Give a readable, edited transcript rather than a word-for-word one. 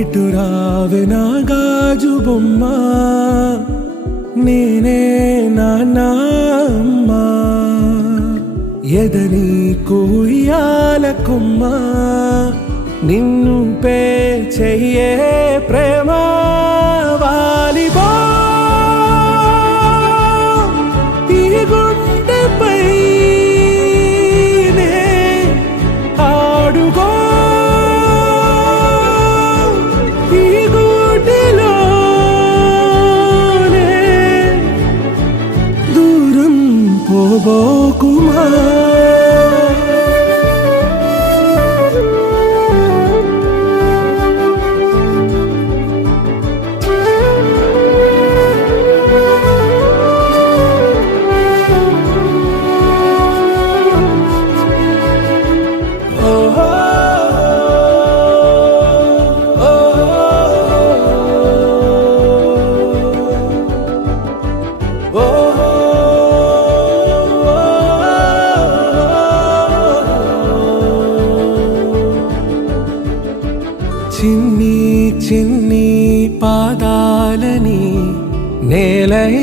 ఇటు రావే నా గాజు బొమ్మ, నేనే నాన్నమ్మ. ఎదని కుయ్యాల కొమ్మ, నిన్ను పే చెయ్యే ప్రేమ వాలిబా. ఈ గుండెపై నే ఆడుగో, ఈ గూటిలోనే దూరం పోబోకుమా. చిన్ని చిన్ని పాదాలని నేలై